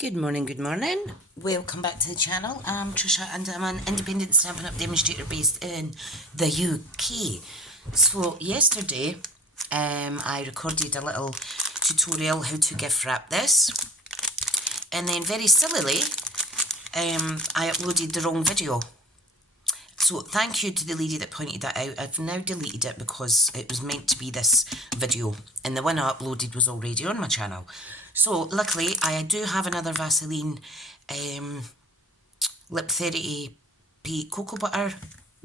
Good morning, good morning. Welcome back to the channel. I'm Trisha and I'm an independent Stampin' Up demonstrator based in the UK. So yesterday I recorded a little tutorial how to gift wrap this, and then very sillily I uploaded the wrong video. So thank you to the lady that pointed that out. I've now deleted it because it was meant to be this video and the one I uploaded was already on my channel. So luckily I do have another Vaseline lip 30p cocoa butter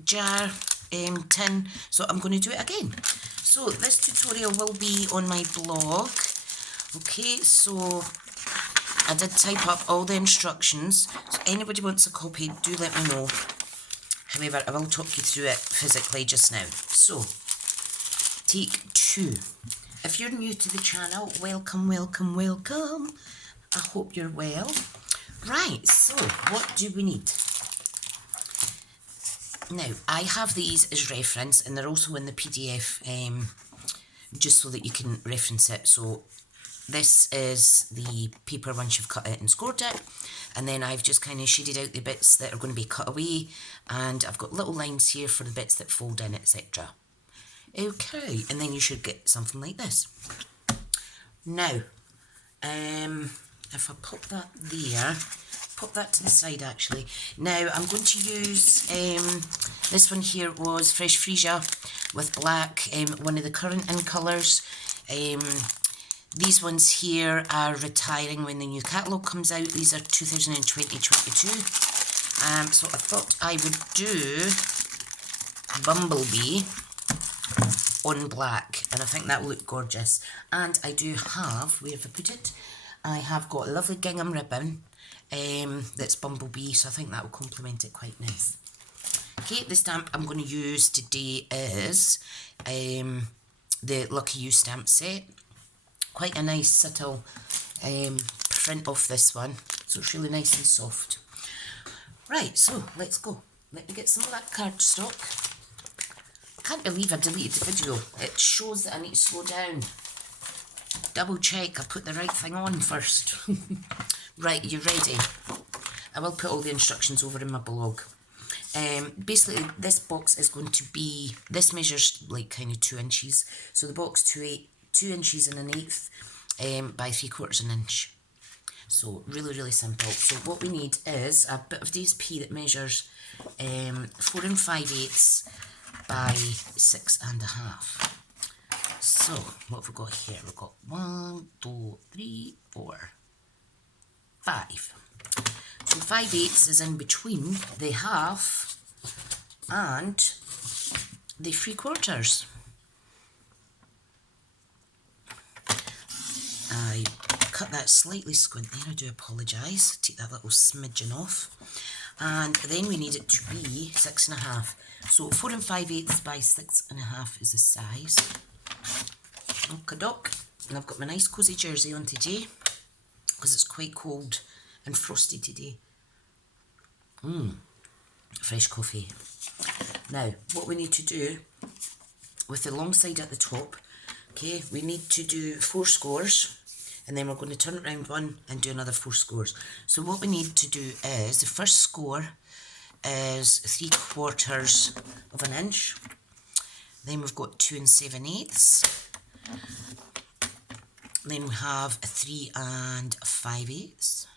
jar tin, so I'm going to do it again. So this tutorial will be on my blog. Okay, so I did type up all the instructions, so anybody wants a copy, do let me know. However, I will talk you through it physically just now. So, take 2. If you're new to the channel, welcome, welcome, welcome. I hope you're well. Right, so what do we need? Now, I have these as reference, and they're also in the PDF, just so that you can reference it. So, this is the paper once you've cut it and scored it, and then I've just kind of shaded out the bits that are going to be cut away, and I've got little lines here for the bits that fold in, etc. Okay, and then you should get something like this. Now, if I pop that there, pop that to the side actually. Now I'm going to use, this one here was Fresh Freesia with black, one of the current in colours. These ones here are retiring when the new catalogue comes out. These are 2020-22. So I thought I would do Bumblebee on black, and I think that will look gorgeous. And I do have, where have I put it? I have got a lovely gingham ribbon that's Bumblebee, so I think that will complement it quite nice. Okay, the stamp I'm going to use today is the Lucky You stamp set. Quite a nice subtle print off this one, so it's really nice and soft. Right, so let's go. Let me get some black cardstock. I can't believe I deleted the video. It shows that I need to slow down. Double check I put the right thing on first. Right, you ready? I will put all the instructions over in my blog. Basically this box is going to be, this measures like kind of 2 inches, so the box 2 inches and 1/8 by 3/4 inch. So really simple. So what we need is a bit of DSP that measures 4 5/8 by 6 1/2. So what have we got here? We've got 1, 2, 3, 4, 5. So 5/8 is in between the half and the 3/4. I cut that slightly squint there, I do apologise, take that little smidgen off, and then we need it to be 6 1/2. So 4 5/8 by 6 1/2 is the size. Okey-doke. And I've got my nice cosy jersey on today because it's quite cold and frosty today. Fresh coffee. Now, what we need to do with the long side at the top, okay, we need to do 4 scores, and then we're going to turn it around 1 and do another 4 scores. So what we need to do is, the first score is 3/4 of an inch. Then we've got 2 7/8. Then we have 3 5/8.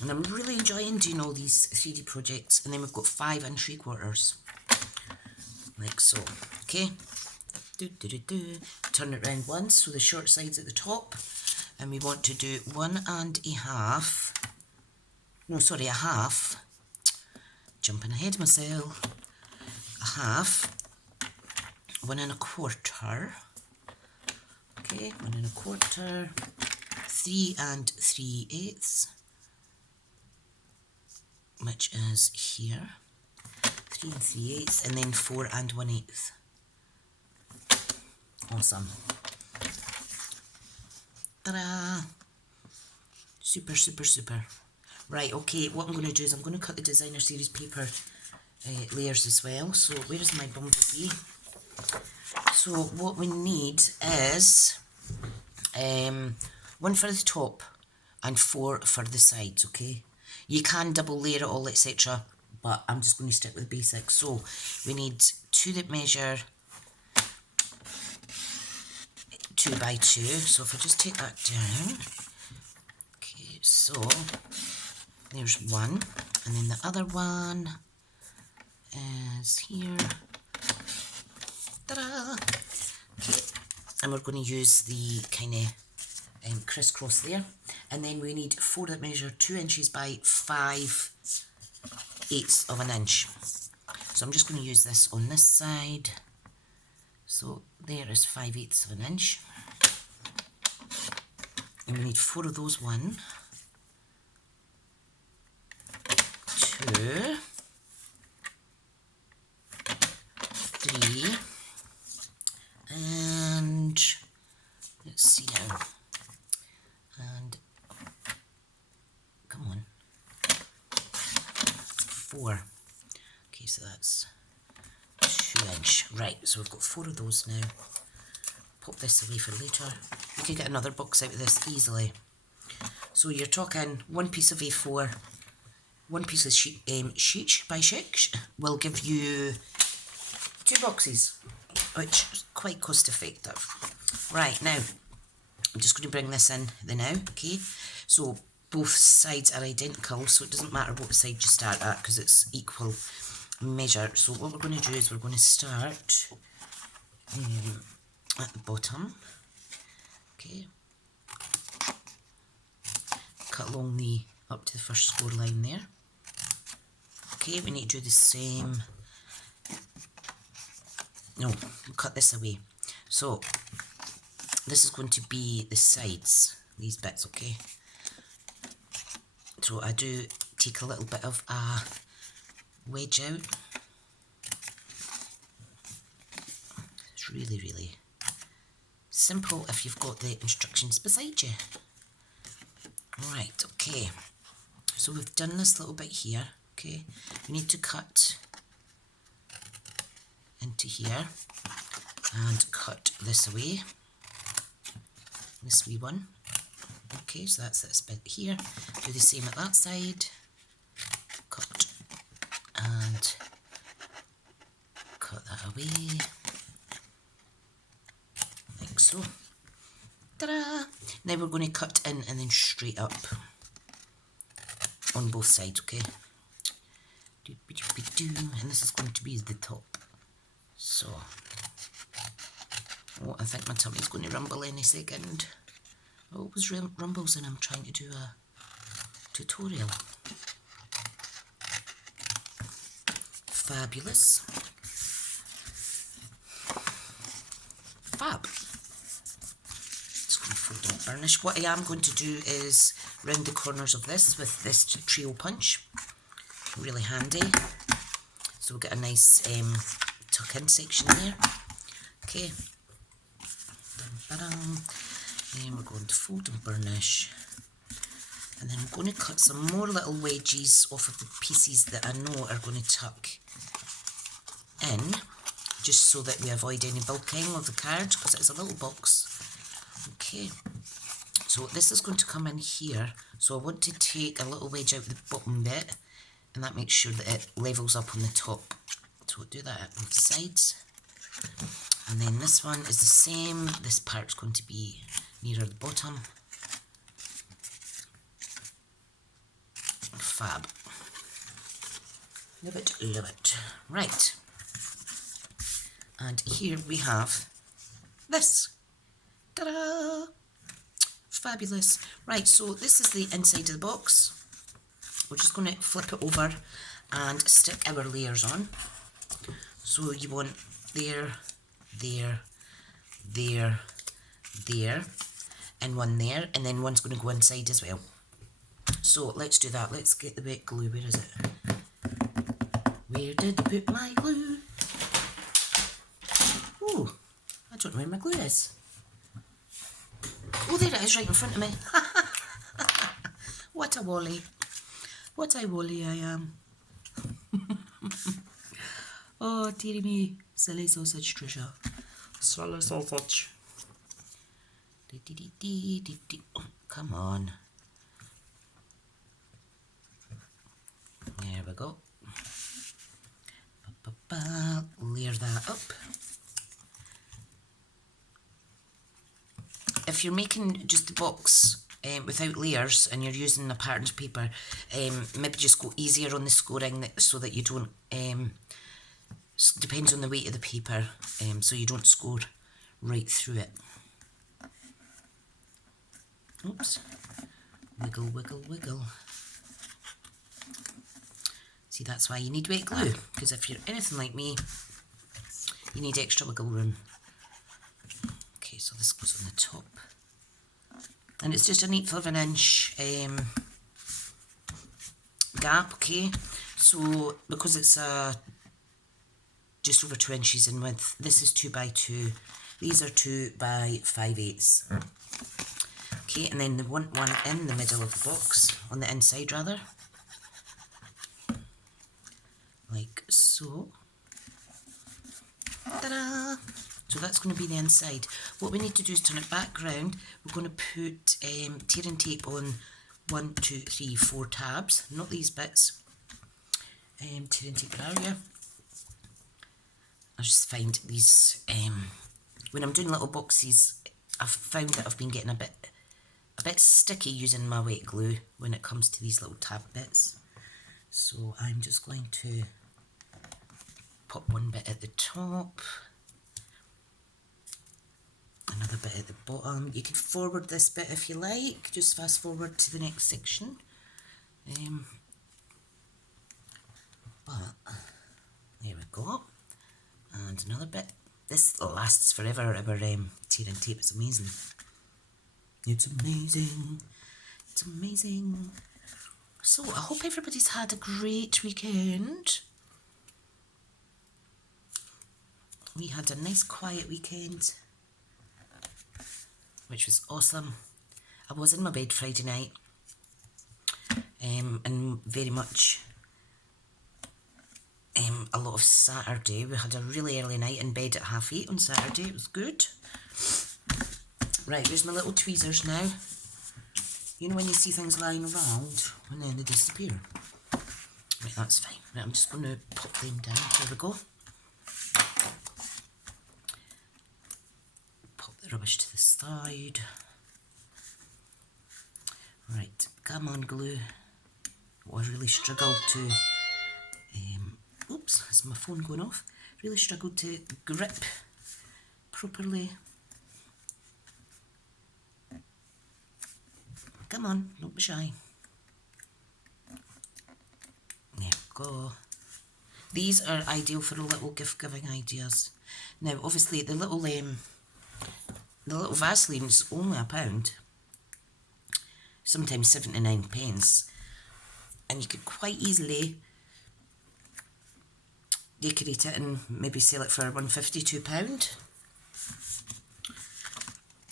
And I'm really enjoying doing all these 3D projects. And then we've got 5 3/4. Like so. Okay. Turn it round once, so the short side's at the top. And we want to do 1 1/2. No, sorry, a half. Jumping ahead of myself. A half. 1 1/4. Okay, 1 1/4. 3 3/8. Which is here. 3 3/8, and then 4 1/8. Awesome. Ta-da! Super, super, super. Right, okay, what I'm going to do is I'm going to cut the designer series paper layers as well. So where is my Bumblebee? So what we need is one for the top and 4 for the sides, okay? You can double layer it all, etc., but I'm just going to stick with basics. So we need 2 that measure 2 by 2. So if I just take that down, okay, so there's 1, and then the other one is here. Ta-da! Okay, and we're going to use the kind of crisscross there, and then we need 4 that measure 2 inches by 5/8 of an inch. So I'm just going to use this on this side. So there is 5/8 of an inch, and we need 4 of those. 1, 2, 3, and let's see now, and come on, 4. Okay, so that's 2 inch. Right, so we've got 4 of those now. Pop this away for later. We could get another box out of this easily. So you're talking 1 piece of A4, 1 piece of sheet by sheet will give you 2 boxes, which is quite cost effective. Right, now I'm just going to bring this in the now, okay? So both sides are identical, so it doesn't matter what side you start at because it's equal measure. So what we're going to do is we're going to start at the bottom, okay? Cut along the up to the first score line there. Okay, we need to do the same. No, we'll cut this away. So this is going to be the sides, these bits, okay? So I do take a little bit of a wedge out. It's really, really simple if you've got the instructions beside you. Right, okay. So we've done this little bit here, okay? We need to cut into here and cut this away, this wee one. Okay, so that's this bit here. Do the same at that side. Cut and cut that away, like so. Ta-da! Now we're going to cut in and then straight up on both sides, okay? And this is going to be the top. So, oh, I think my tummy's going to rumble any second. Oh, it always rumbles and I'm trying to do a tutorial. Fabulous. Fab. Just going to fold and burnish. What I am going to do is round the corners of this with this trio punch. Really handy. So we'll get a nice tuck-in section there. Okay. Then we're going to fold and burnish. And then I'm going to cut some more little wedges off of the pieces that I know are going to tuck in, just so that we avoid any bulking of the card, because it's a little box. Okay. So this is going to come in here. So I want to take a little wedge out the bottom bit, and that makes sure that it levels up on the top. So we'll do that at both sides. And then this one is the same. This part's going to be nearer the bottom. Fab. Love it, love it. Right. And here we have this. Ta-da! Fabulous. Right, so this is the inside of the box. We're just going to flip it over and stick our layers on. So you want there, there, there, there, and one there, and then one's going to go inside as well. So let's do that. Let's get the wet glue. Where is it? Where did I put my glue? Oh, I don't know where my glue is. Oh, there it is, right in front of me. What a wally. What a wally I am. Oh, dearie me. Silly sausage treasure. Silly sausage. Oh, come on. we go. Layer that up. If you're making just the box without layers and you're using a patterned paper, maybe just go easier on the scoring so that you don't, depends on the weight of the paper, so you don't score right through it. Oops. Wiggle, wiggle, wiggle. See, that's why you need wet glue, because if you're anything like me, you need extra wiggle room. Okay, so this goes on the top. And it's just 1/8 of an inch gap, okay? So, because it's just over 2 inches in width, this is 2 by 2. These are 2 by 5/8. Okay, and then they want one in the middle of the box, on the inside rather. Like so. Ta-da! So that's going to be the inside. What we need to do is turn it back round. We're going to put tearing tape on 1, 2, 3, 4 tabs. Not these bits. Tearing tape, where are you? I just find these, when I'm doing little boxes, I've found that I've been getting a bit sticky using my wet glue when it comes to these little tab bits. So I'm just going to pop one bit at the top, another bit at the bottom. You can forward this bit if you like, just fast forward to the next section. But there we go. And another bit. This lasts forever, our tearing tape. It's amazing. It's amazing. It's amazing. So I hope everybody's had a great weekend. We had a nice quiet weekend, which was awesome. I was in my bed Friday night, and very much a lot of Saturday. We had a really early night in bed at 8:30 on Saturday. It was good. Right, there's my little tweezers now. You know when you see things lying around and then they disappear? Right, that's fine. Right, I'm just going to pop them down. There we go. Pop the rubbish to the side. Right, come on glue. Oh, I really struggled to, oops, is my phone going off? Really struggled to grip properly. Come on, don't be shy. There we go. These are ideal for little gift giving ideas. Now obviously the little Vaseline is only £1. Sometimes 79p, and you could quite easily decorate it and maybe sell it for £1.50, £2.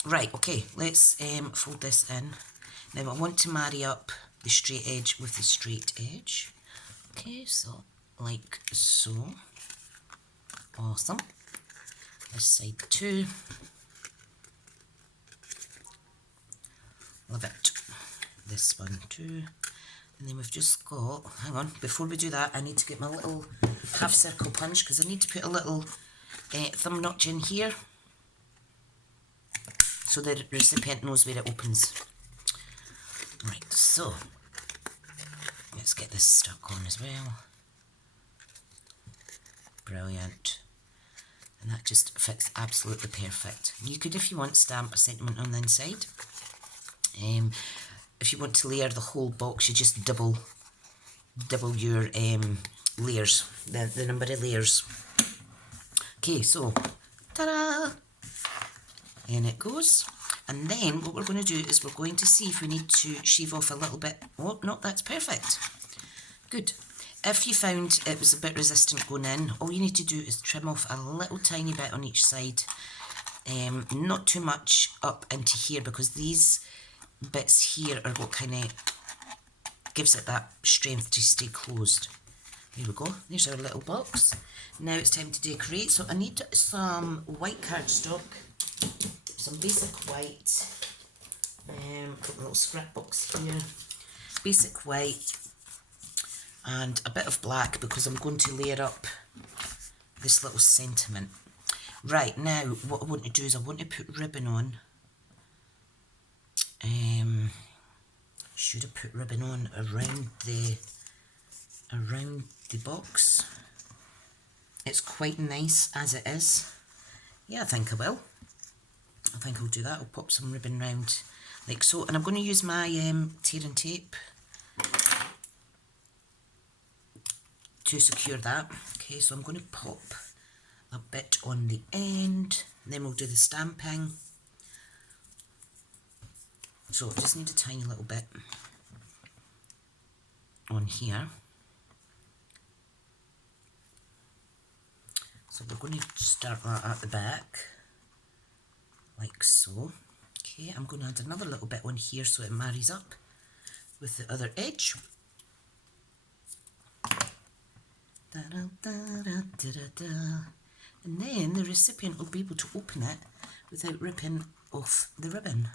Right, okay, let's fold this in. Now I want to marry up the straight edge with the straight edge. Okay, so like so. Awesome. This side too. Love it. This one too. And then we've just got, hang on, before we do that I need to get my little half circle punch because I need to put a little thumb notch in here so the recipient knows where it opens. Right, so let's get this stuck on as well. Brilliant. And that just fits absolutely perfect. You could, if you want, stamp a sentiment on the inside. If you want to layer the whole box, you just double your layers, the number of layers. Okay, so ta-da! In it goes. And then what we're going to do is we're going to see if we need to shave off a little bit. Oh, no, that's perfect. Good. If you found it was a bit resistant going in, all you need to do is trim off a little tiny bit on each side. Not too much up into here because these bits here are what kind of gives it that strength to stay closed. There we go. There's our little box. Now it's time to decorate. So I need some white cardstock. Some basic white, got a little scrap box here, basic white, and a bit of black because I'm going to layer up this little sentiment. Right, now what I want to do is I want to put ribbon on. Should have put ribbon on around the box. It's quite nice as it is. Yeah, I think I will. I think I'll do that. I'll pop some ribbon round like so, and I'm going to use my tearing tape to secure that. Okay, so I'm going to pop a bit on the end, then we'll do the stamping. So I just need a tiny little bit on here. So we're going to start that at the back, like so. Okay, I'm going to add another little bit on here so it marries up with the other edge. And then the recipient will be able to open it without ripping off the ribbon.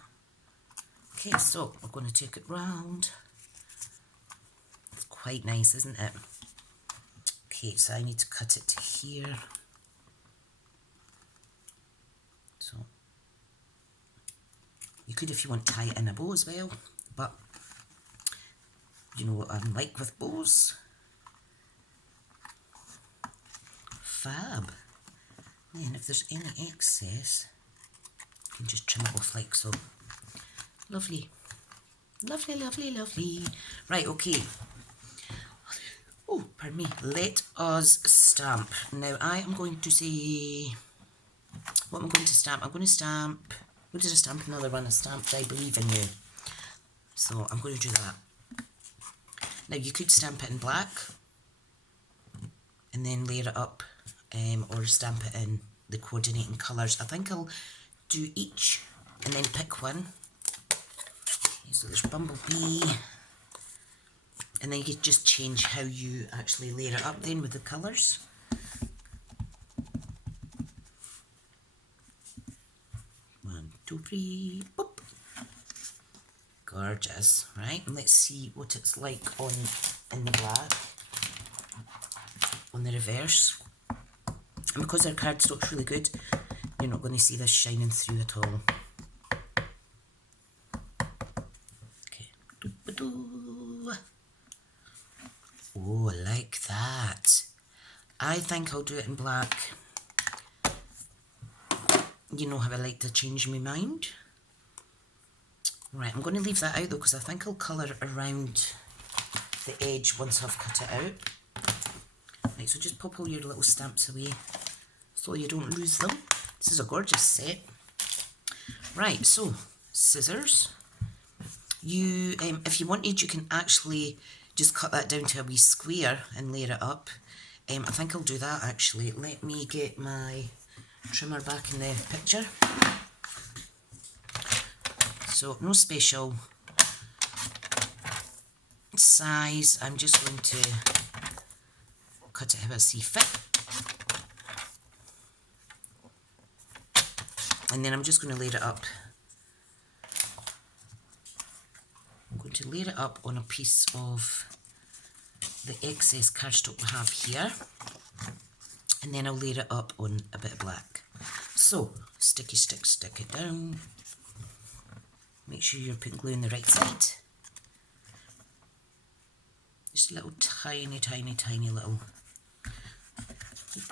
Okay, so we're going to take it round. It's quite nice, isn't it? Okay, so I need to cut it to here. So you could, if you want, tie it in a bow as well, but you know what I'm like with bows. Fab. Then if there's any excess, you can just trim it off like so. Lovely. Lovely, lovely, lovely. Right, okay. Oh, pardon me. Let us stamp. Now I am going to say, what am I going to stamp? I'm going to stamp, what did I stamp? Another one. I stamped I Believe in You. So I'm going to do that. Now you could stamp it in black and then layer it up, or stamp it in the coordinating colours. I think I'll do each and then pick one. Okay, so there's Bumblebee, and then you can just change how you actually layer it up then with the colours. One, two, three, boop. Gorgeous, right? And let's see what it's like in the black, on the reverse. And because our cardstock's really good, you're not going to see this shining through at all. Okay. Oh, like that. I think I'll do it in black. You know how I like to change my mind. Right, I'm going to leave that out though, because I think I'll colour around the edge once I've cut it out. Right, so just pop all your little stamps away so you don't lose them. This is a gorgeous set. Right, so scissors. You, if you wanted, you can actually just cut that down to a wee square and layer it up. I think I'll do that actually. Let me get my trimmer back in the picture. So no special size, I'm just going to cut it how I see fit. And then I'm just going to layer it up. I'm going to layer it up on a piece of the excess cardstock we have here. And then I'll layer it up on a bit of black. So, sticky stick, stick it down. Make sure you're putting glue on the right side. Just a little tiny, tiny, tiny little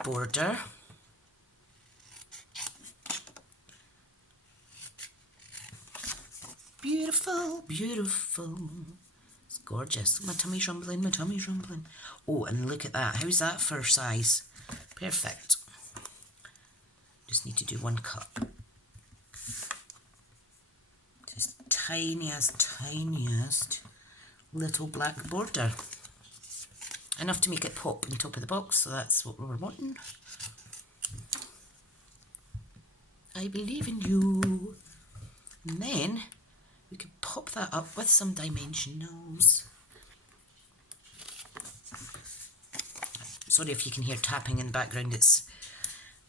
border. Beautiful, beautiful. It's gorgeous. My tummy's rumbling, my tummy's rumbling. Oh, and look at that. How's that for size? Perfect. Just need to do one cut. Just tiniest little black border. Enough to make it pop on top of the box, so that's what we're wanting. I believe in you. And then we could pop that up with some dimensionals. Sorry if you can hear tapping in the background. It's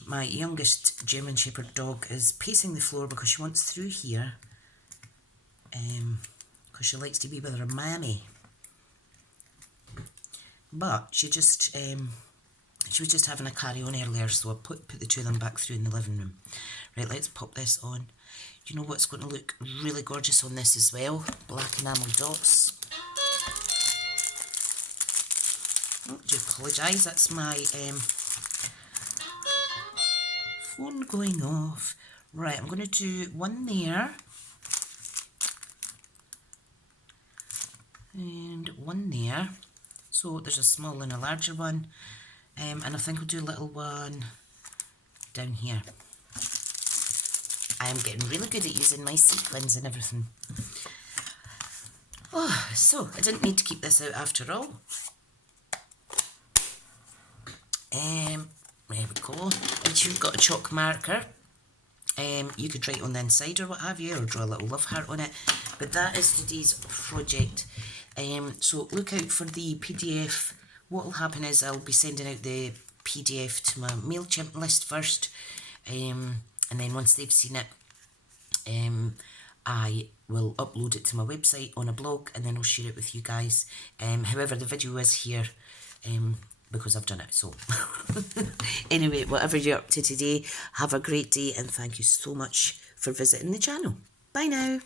my youngest German Shepherd dog is pacing the floor because she wants through here. Because she likes to be with her mammy. but she was just having a carry on earlier, so I put the two of them back through in the living room. Right, let's pop this on. You know what's going to look really gorgeous on this as well? Black enamel dots. Oh, I do apologise, that's my phone going off. Right, I'm going to do one there. And one there. So there's a small and a larger one. And I think I'll do a little one down here. I am getting really good at using my sequins and everything. Oh, so I didn't need to keep this out after all. There we go. If you've got a chalk marker, you could write on the inside or what have you, or draw a little love heart on it. But that is today's project. So look out for the PDF. What will happen is I'll be sending out the PDF to my MailChimp list first, and then once they've seen it, I will upload it to my website on a blog, and then I'll share it with you guys. However, the video is here because I've done it. So anyway, whatever you're up to today, have a great day, and thank you so much for visiting the channel. Bye now.